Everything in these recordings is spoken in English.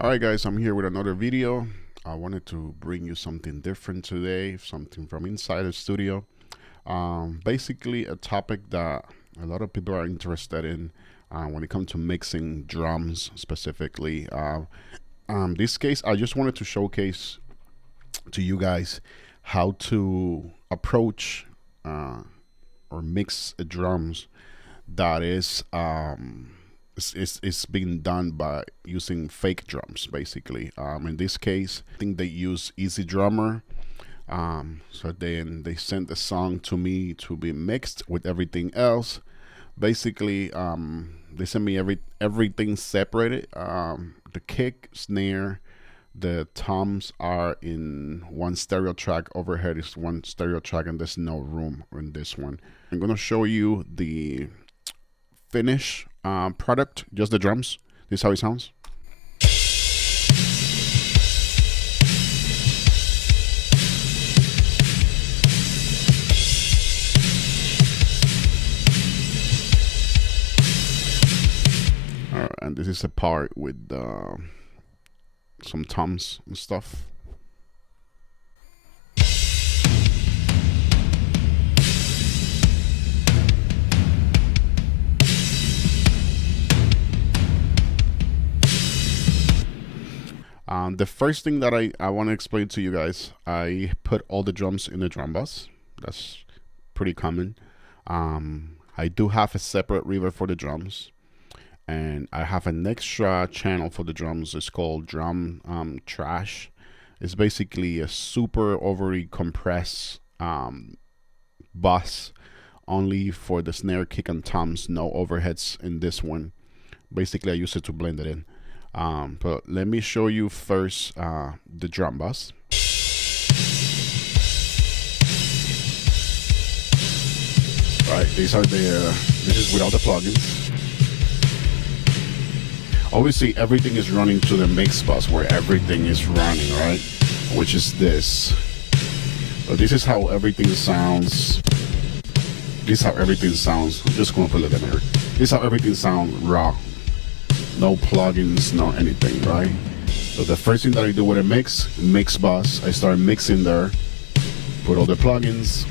Alright guys, I'm here with another video. I wanted to bring you something different today, something from inside the studio. Basically a topic that a lot of people are interested in when it comes to mixing drums specifically. This case, I just wanted to showcase to you guys how to approach or mix drums that is being done by using fake drums basically. In this case, I think they use Easy Drummer. So then they sent the song to me to be mixed with everything else. Basically, they sent me everything separated. The kick, snare, the toms are in one stereo track, overhead is one stereo track, and there's no room in this one. I'm gonna show you the finish product, just the drums. This is how it sounds. And this is a part with some toms and stuff. The first thing that I want to explain to you guys, I put all the drums in the drum bus. That's pretty common. I do have a separate reverb for the drums, and I have an extra channel for the drums. It's called drum trash. It's basically a super overly compressed bus, only for the snare, kick, and toms. No overheads in this one. Basically, I use it to blend it in. But let me show you first the drum bus. Right, these are this is without the plugins. Obviously, everything is running to the mix bus where everything is running, right? Which is this. So this is how everything sounds. This is how everything sounds. I'm just gonna put it in here. This is how everything sounds raw. No plugins, no anything, right? So the first thing that I do with a mix bus, I start mixing there, put all the plugins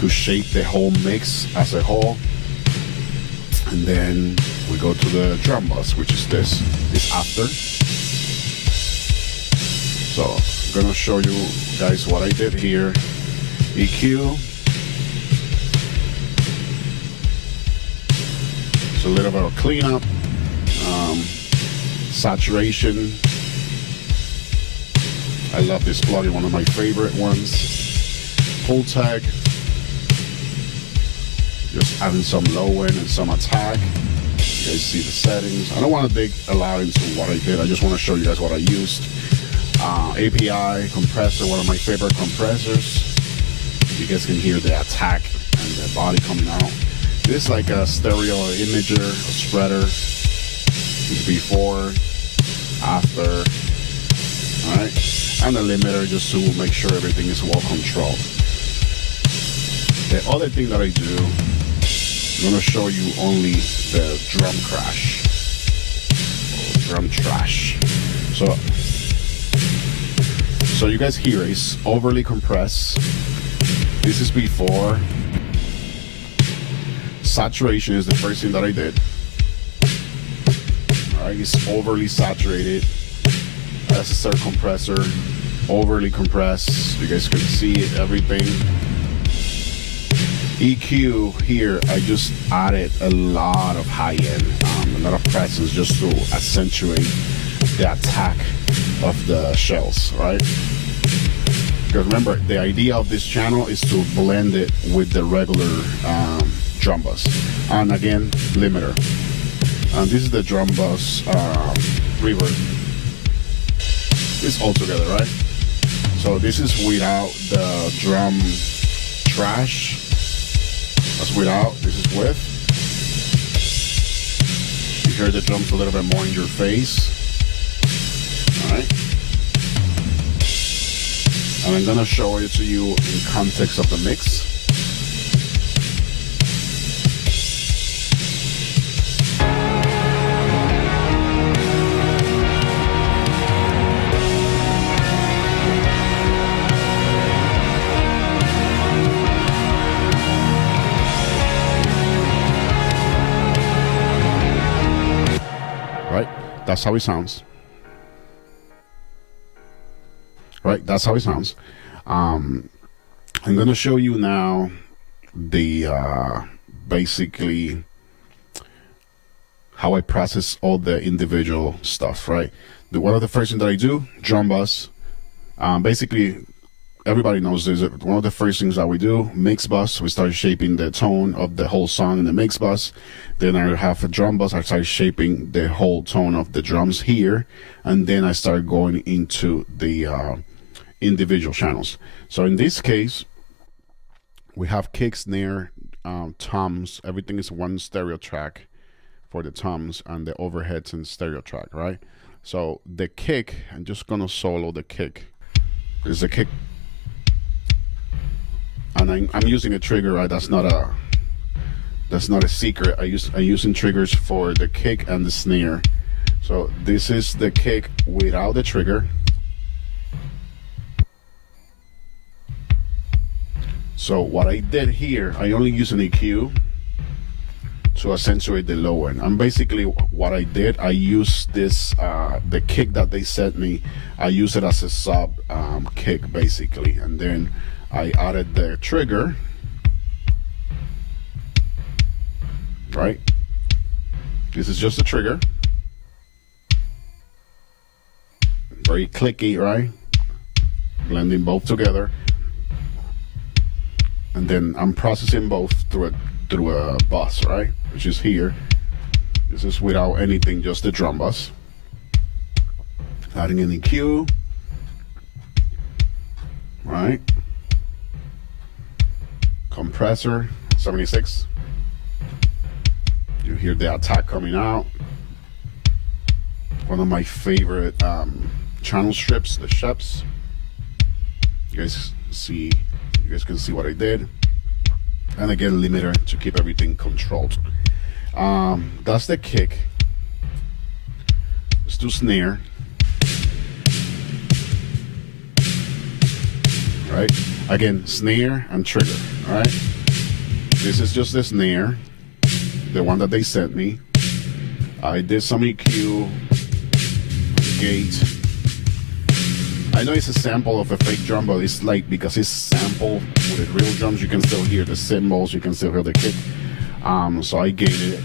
to shape the whole mix as a whole, and then we go to the drum bus, which is this after. So I'm gonna show you guys what I did here. EQ. It's a little bit of cleanup. Saturation. I love this plugin, one of my favorite ones. Pull tag. Just adding some low end and some attack. You guys see the settings. I don't want to dig a lot into what I did. I just want to show you guys what I used. API compressor, one of my favorite compressors. You guys can hear the attack and the body coming out. This is like a stereo imager, a spreader. It's before, after, alright, and the limiter just to make sure everything is well controlled. The other thing that I do, I'm gonna show you only the drum crash, or drum trash. So you guys hear it's overly compressed. This is before. Saturation is the first thing that I did. It's overly saturated. SSR compressor, overly compressed. You guys can see it, everything. EQ here, I just added a lot of high end, a lot of presence just to accentuate the attack of the shells, right? Because remember, the idea of this channel is to blend it with the regular drum bus. And again, limiter. And this is the drum bus reverb. It's all together, right? So this is without the drum trash. That's without. This is with. You hear the drums a little bit more in your face. All right. And I'm gonna show it to you in context of the mix. that's how it sounds. Right, that's how it sounds. I'm gonna show you now the basically how I process all the individual stuff. Right, one of the first things that I do, drum bus. Basically, everybody knows this. One of the first things that we do, mix bus. We start shaping the tone of the whole song in the mix bus. Then I have a drum bus. I start shaping the whole tone of the drums here, and then I start going into the individual channels. So in this case, we have kick, snare, toms. Everything is one stereo track for the toms, and the overheads in stereo track, right? So the kick, I'm just gonna solo the kick. There's a kick, and I'm using a trigger, right? That's not a secret. I'm using triggers for the kick and the snare. So this is the kick without the trigger. So what I did here, I only use an EQ to accentuate the low end. And basically what I did, I used this, the kick that they sent me, I use it as a sub kick basically. And then I added the trigger, right? This is just a trigger. Very clicky, right? Blending both together. And then I'm processing both through a bus, right? Which is here. This is without anything, just the drum bus. Adding an EQ, right? Compressor, 76. You hear the attack coming out. One of my favorite channel strips, the Sheps. You guys can see what I did. And again, limiter to keep everything controlled. That's the kick. Let's do snare. Right? Again, snare and trigger. Alright? This is just the snare, the one that they sent me. I did some EQ, gate. I know it's a sample of a fake drum, but it's like, because it's sampled with real drums, you can still hear the cymbals, you can still hear the kick. So I gave it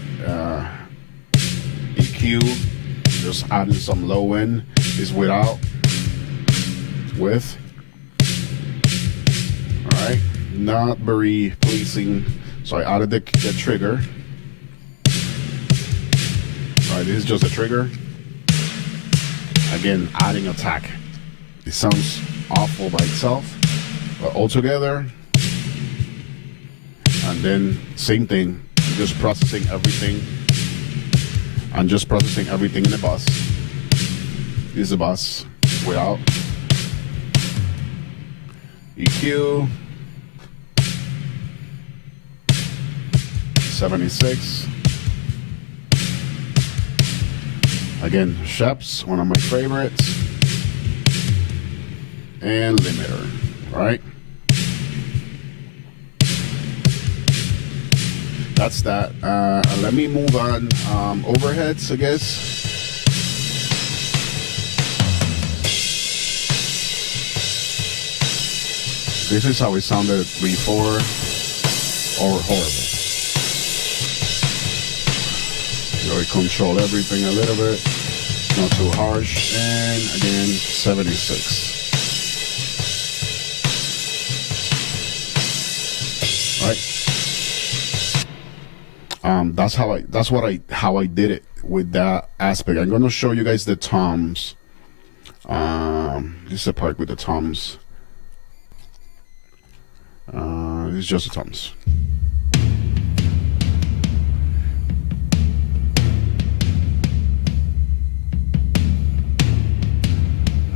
EQ, just adding some low end. Is without, with. Alright, not very pleasing. So I added the trigger. Alright, this is just a trigger. Again, adding attack. It sounds awful by itself, but all together. And then same thing, just processing everything. I'm just processing everything in the bus. This is the bus without EQ, 76. Again, Sheps, one of my favorites. And limiter, right? That's that. Let me move on. Overheads, I guess. This is how it sounded before, or horrible. So I control everything a little bit, not too harsh, and again, 76. Right. How I did it with that aspect. I'm gonna show you guys the toms. This is the part with the toms. It's just the toms.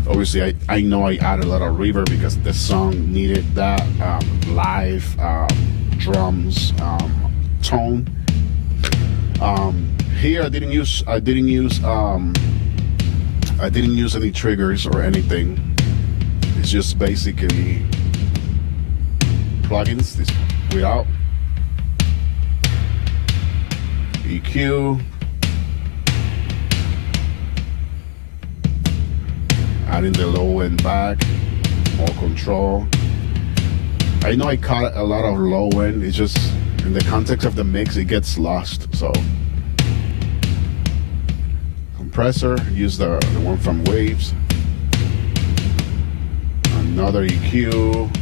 Obviously, I know I added a lot of reverb because the song needed that live drums tone. Here I didn't use any triggers or anything. It's just basically plugins. This without EQ, adding the low end back, more control. I know I caught a lot of low end, it's just in the context of the mix it gets lost. So compressor, use the one from Waves. Another EQ,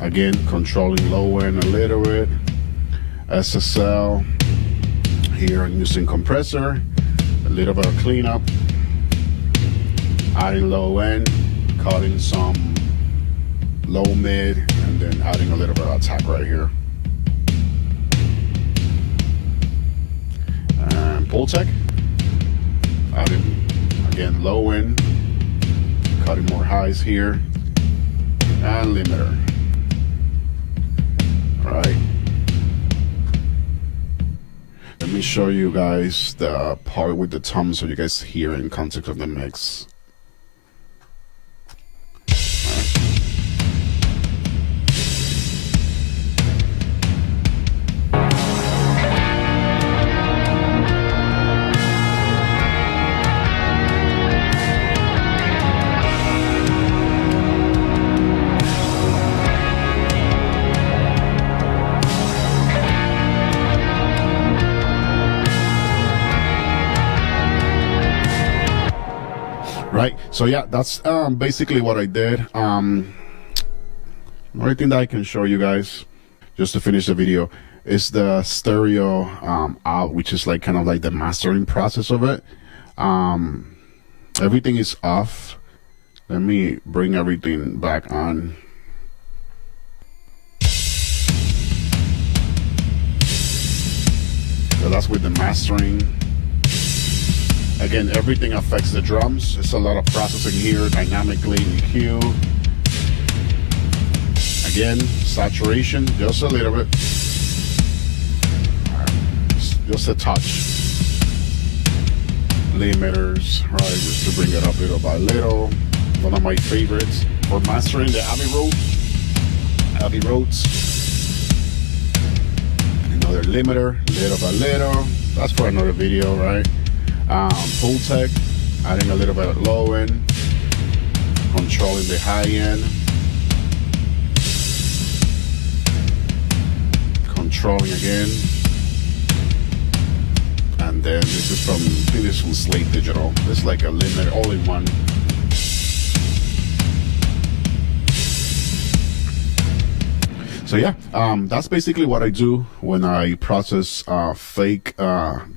again controlling low end a little bit. SSL, here I'm using compressor, a little bit of cleanup, adding low end, cutting some low mid, and then adding a little bit of attack right here. And Pultec, adding again low end, cutting more highs here, and limiter. All right. Let me show you guys the part with the toms so you guys hear in context of the mix. Right, so yeah, that's basically what I did. Only thing that I can show you guys just to finish the video is the stereo out, which is like kind of like the mastering process of it. Everything is off. Let me bring everything back on. So that's with the mastering. Again, everything affects the drums. It's a lot of processing here, dynamically EQ. Again, saturation, just a little bit. Just a touch. Limiters, right, just to bring it up little by little. One of my favorites for mastering, the Abbey Roads. Another limiter, little by little. That's for another video, right? Pultec, adding a little bit of low end, controlling the high end, controlling again, and then this is from, I think this is from Slate Digital. It's like a limit all in one. So yeah, that's basically what I do when I process fake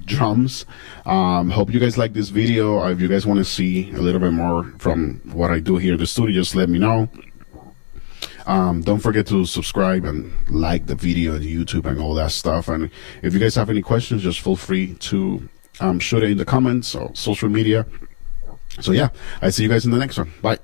drums. Hope you guys like this video. If you guys want to see a little bit more from what I do here in the studio, just let me know. Don't forget to subscribe and like the video on YouTube and all that stuff. And if you guys have any questions, just feel free to shoot it in the comments or social media. So yeah, I see you guys in the next one. Bye.